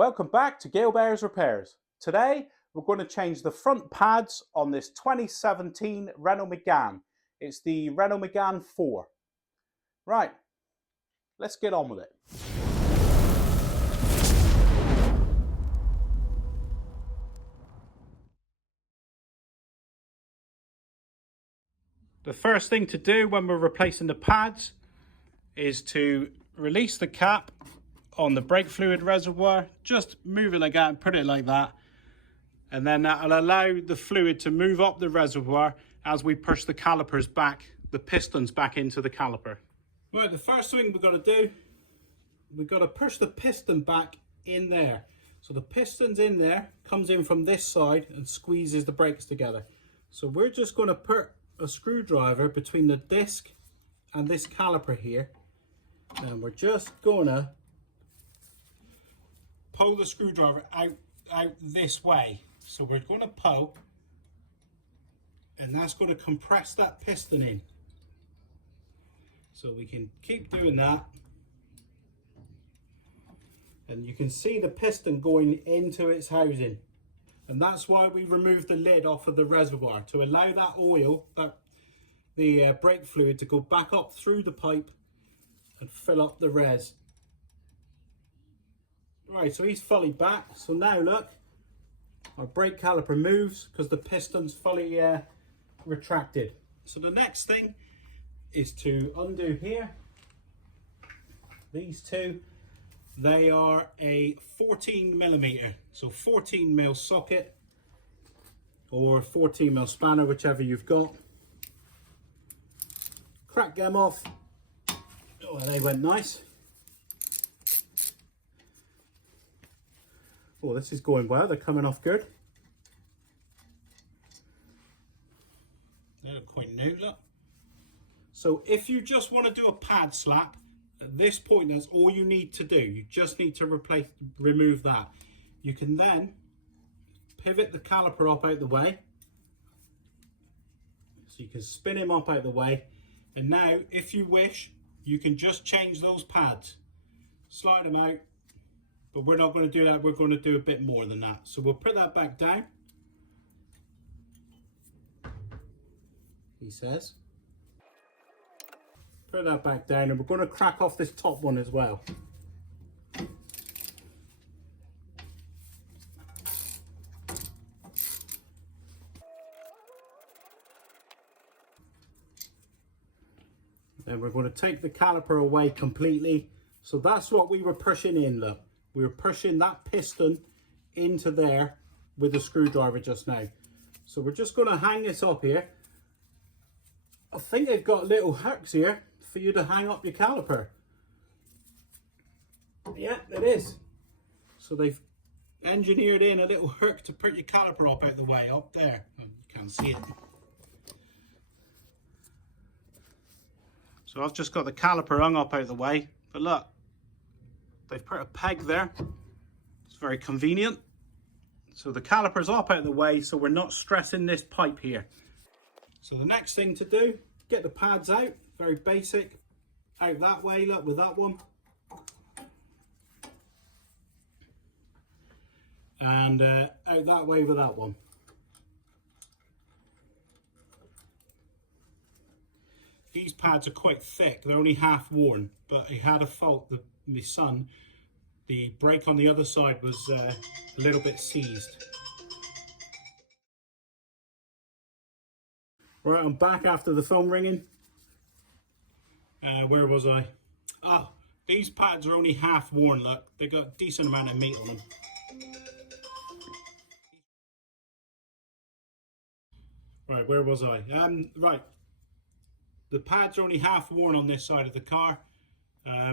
Welcome back to Gale Bears Repairs. Today we're going to change the front pads on this 2017 Renault Megane. It's the Renault Megane 4. Right, let's get on with it. The first thing to do when we're replacing the pads is to release the cap on the brake fluid reservoir. Just move it like that and put it like that, and then that'll allow the fluid to move up the reservoir as we push the calipers back, the pistons back into the caliper. Right, the first thing we've got to do, we've got to push the piston back in there. So the piston's in there, comes in from this side and squeezes the brakes together. So we're just going to put a screwdriver between the disc and this caliper here, and we're just gonna pull the screwdriver out this way. So we're going to pull, and that's going to compress that piston in. So we can keep doing that, and you can see the piston going into its housing. And that's why we removed the lid off of the reservoir, to allow that oil, the brake fluid, to go back up through the pipe and fill up the res. Right, so he's fully back. So now look, our brake caliper moves because the piston's fully retracted. So the next thing is to undo here. These two, they are a 14mm, so 14mm socket or 14mm spanner, whichever you've got. Crack them off. Oh, they went nice. Oh, this is going well. They're coming off good. They look quite new, look. So if you just want to do a pad slap, at this point, that's all you need to do. You just need to remove that. You can then pivot the caliper up out the way. So you can spin him up out the way. And now, if you wish, you can just change those pads. Slide them out. But we're not going to do that. We're going to do a bit more than that. So we'll put that back down. He says. Put that back down, and we're going to crack off this top one as well. Then we're going to take the caliper away completely. So that's what we were pushing in, look. We were pushing that piston into there with the screwdriver just now. So we're just going to hang this up here. I think they've got little hooks here for you to hang up your caliper. Yeah, it is. So they've engineered in a little hook to put your caliper up out the way, up there. You can't see it. So I've just got the caliper hung up out the way, but look, they've put a peg there. It's very convenient. So the caliper's up out the way, so we're not stressing this pipe here. So the next thing to do, get the pads out, very basic. Out that way, look, with that one. And out that way with that one. These pads are quite thick, they're only half worn, but he had a fault, my son. The brake on the other side was a little bit seized. Right, I'm back after the phone ringing. Where was I? Oh, these pads are only half worn, look. They got a decent amount of meat on them. Right, where was I? Right. The pads are only half worn on this side of the car.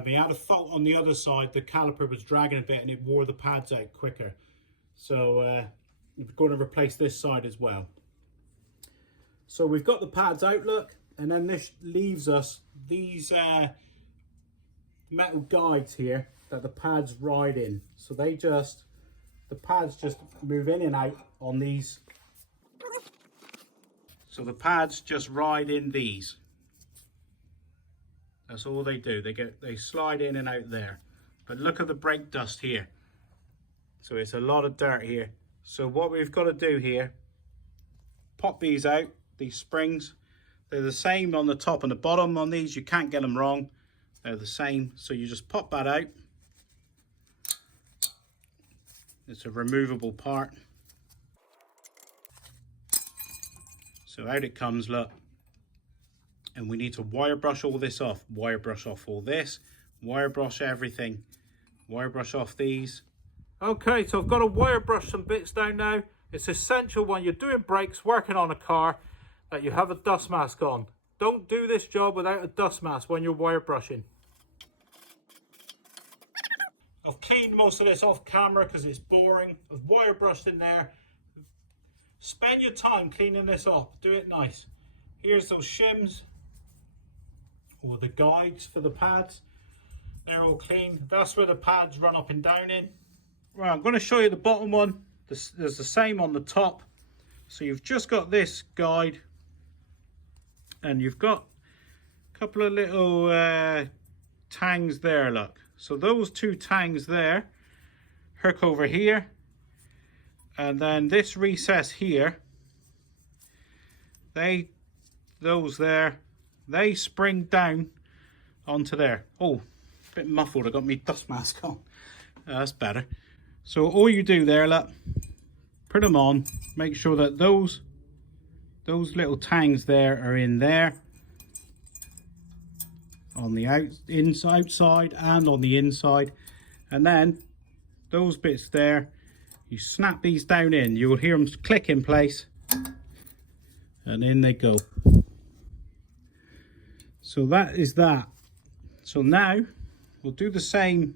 We had a fault on the other side. The caliper was dragging a bit and it wore the pads out quicker. So we're going to replace this side as well. So we've got the pads out, look, and then this leaves us these metal guides here that the pads ride in. So the pads just move in and out on these. So the pads just ride in these. That's all they do. They slide in and out there. But look at the brake dust here. So it's a lot of dirt here. So what we've got to do here, pop these out, these springs. They're the same on the top and the bottom on these. You can't get them wrong. They're the same. So you just pop that out. It's a removable part. So out it comes, look. And we need to wire brush all this off. Wire brush off all this. Wire brush everything. Wire brush off these. Okay, so I've got to wire brush some bits down now. It's essential when you're doing brakes, working on a car, that you have a dust mask on. Don't do this job without a dust mask when you're wire brushing. I've cleaned most of this off camera because it's boring. I've wire brushed in there. Spend your time cleaning this up. Do it nice. Here's those shims, or the guides for the pads. They're all clean. That's where the pads run up and down in. Right, I'm going to show you the bottom one. There's the same on the top. So you've just got this guide, and you've got a couple of little tangs there, look. So those two tangs there hook over here, and then this recess here, those there, they spring down onto there. Oh, a bit muffled, I got my dust mask on. That's better. So all you do there, look, put them on, make sure that those little tangs there are in there, on the outside and on the inside, and then those bits there, you snap these down in. You'll hear them click in place, and in they go. So that is that. So now we'll do the same.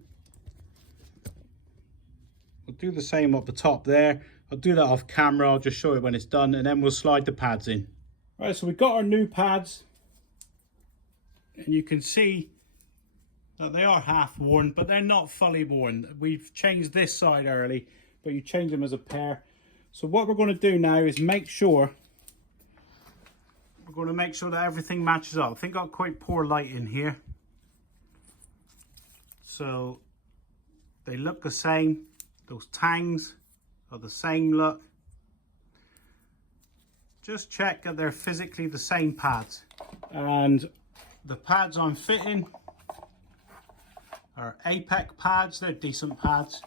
We'll do the same up the top there. I'll do that off camera. I'll just show you when it's done, and then we'll slide the pads in. Right, so we've got our new pads, and you can see that they are half worn, but they're not fully worn. We've changed this side early, but you change them as a pair. So what we're going to do now is make sure that everything matches up. I think I've got quite poor light in here, so they look the same. Those tangs are the same look. Just check that they're physically the same pads. And the pads I'm fitting are Apex pads. They're decent pads.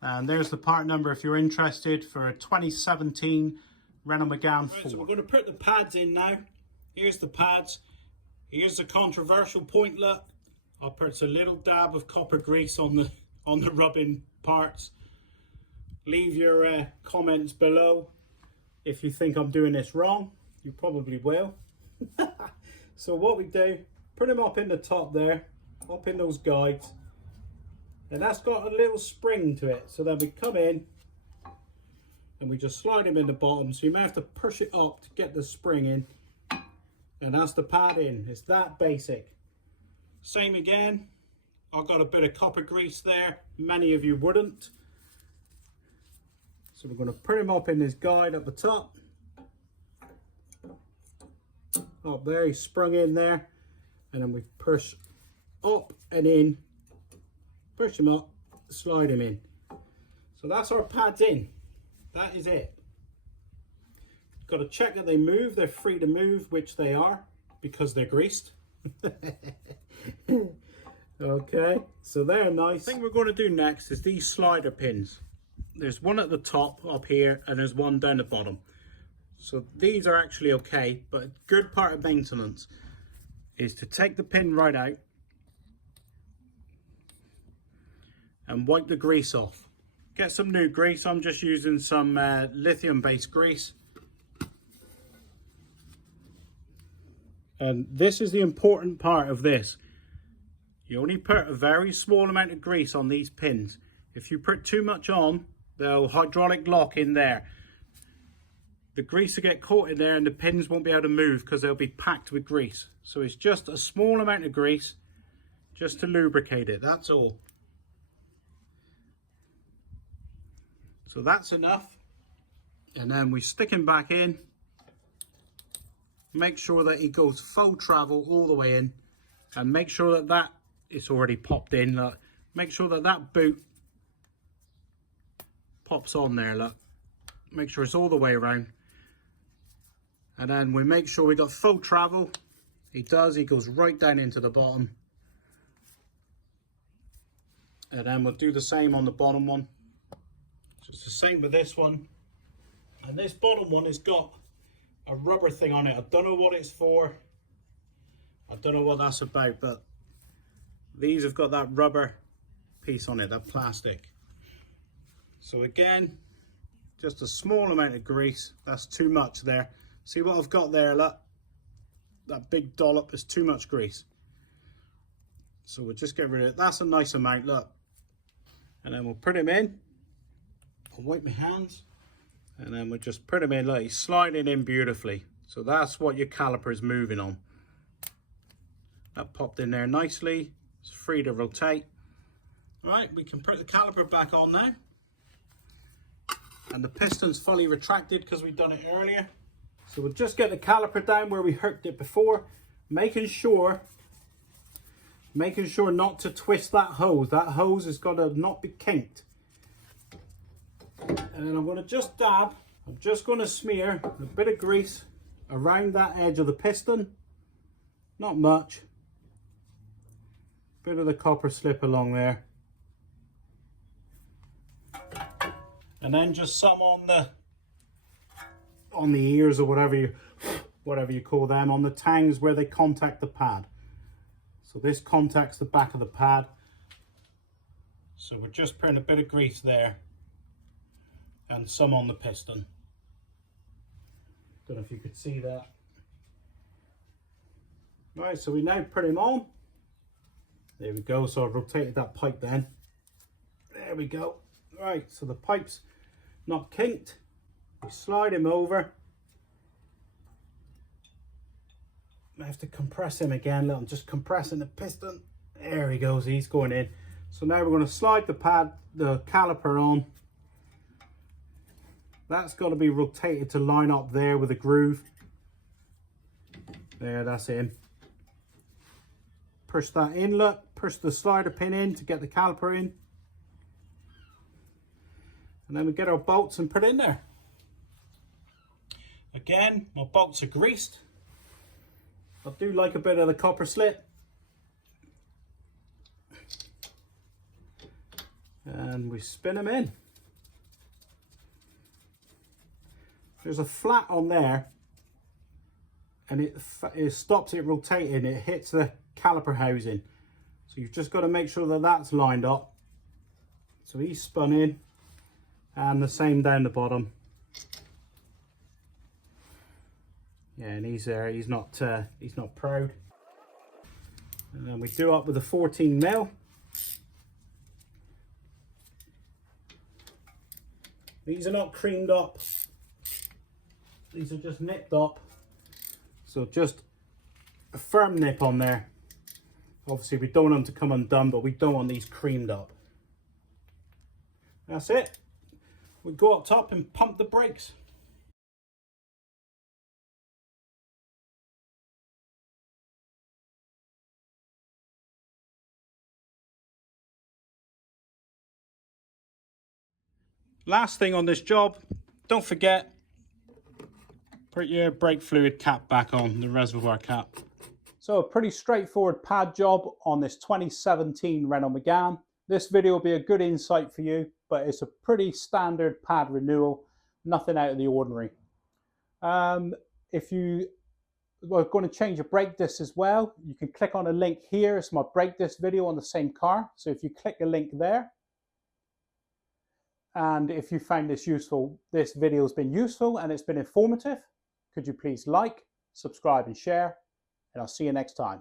And there's the part number if you're interested, for a 2017 Renault Megane 4. Right, so we're going to put the pads in now. Here's the pads. Here's the controversial point, look. I'll put a little dab of copper grease on the rubbing parts. Leave your comments below if you think I'm doing this wrong. You probably will. So what we do, put them up in the top there, up in those guides, and that's got a little spring to it. So then we come in and we just slide them in the bottom. So you may have to push it up to get the spring in, and that's the pad in. It's that basic. Same again. I've got a bit of copper grease there. Many of you wouldn't. So we're going to put him up in this guide at the top. Up there, he's sprung in there. And then we push up and in. Push him up, slide him in. So that's our pads in. That is it. Got to check that they move. They're free to move, which they are, because they're greased. Okay, so they're nice. The thing we're going to do next is these slider pins. There's one at the top up here, and there's one down the bottom. So these are actually okay, but a good part of maintenance is to take the pin right out and wipe the grease off. Get some new grease. I'm just using some lithium-based grease. And this is the important part of this. You only put a very small amount of grease on these pins. If you put too much on, they'll hydraulic lock in there. The grease will get caught in there and the pins won't be able to move because they'll be packed with grease. So it's just a small amount of grease just to lubricate it, that's all. So that's enough. And then we stick him back in. Make sure that he goes full travel all the way in, and make sure that it's already popped in. Make sure that boot pops on there, look. Make sure it's all the way around. And then we make sure we got full travel. He does, he goes right down into the bottom. And then we'll do the same on the bottom one. So it's the same with this one. And this bottom one has got a rubber thing on it. I don't know what it's for. I don't know what that's about, but these have got that rubber piece on it, that plastic. So again, just a small amount of grease. That's too much there. See what I've got there, look? That big dollop is too much grease. So we'll just get rid of it. That's a nice amount, look. And then we'll put him in. I'll wipe my hands. And then we'll just put him in, like he's sliding in beautifully. So that's what your caliper is moving on. That popped in there nicely. It's free to rotate. Right, we can put the caliper back on now. And the piston's fully retracted because we've done it earlier. So we'll just get the caliper down where we hooked it before, making sure not to twist that hose. That hose has got to not be kinked. And then I'm going to just dab, I'm just going to smear a bit of grease around that edge of the piston. Not much. Bit of the copper slip along there. And then just some on the ears, or whatever you call them, on the tangs where they contact the pad. So this contacts the back of the pad. So we're just putting a bit of grease there. And some on the piston. Don't know if you could see that. Right, so we now put him on. There we go. So I've rotated that pipe then. There we go. Right, so the pipe's not kinked. We slide him over. I have to compress him again. Look, I'm just compressing the piston. There he goes. He's going in. So now we're going to slide the caliper on. That's got to be rotated to line up there with the groove. There, that's him. Push that in, look. Push the slider pin in to get the caliper in. And then we get our bolts and put in there. Again, my bolts are greased. I do like a bit of the copper slip. And we spin them in. There's a flat on there, and it stops it rotating. It hits the caliper housing. So you've just got to make sure that that's lined up. So he's spun in, and the same down the bottom. Yeah, and he's there. He's not proud. And then we do up with a 14mm. These are not creamed up. These are just nipped up. So just a firm nip on there. Obviously we don't want them to come undone, but we don't want these creamed up. That's it. We go up top and pump the brakes. Last thing on this job, don't forget, put your brake fluid cap back on, the reservoir cap. So a pretty straightforward pad job on this 2017 Renault Megane. This video will be a good insight for you, but it's a pretty standard pad renewal, nothing out of the ordinary. If you are going to change a brake disc as well, you can click on a link here. It's my brake disc video on the same car. So if you click a link there, and if you found this useful, this video has been useful and it's been informative, could you please like, subscribe and share, and I'll see you next time.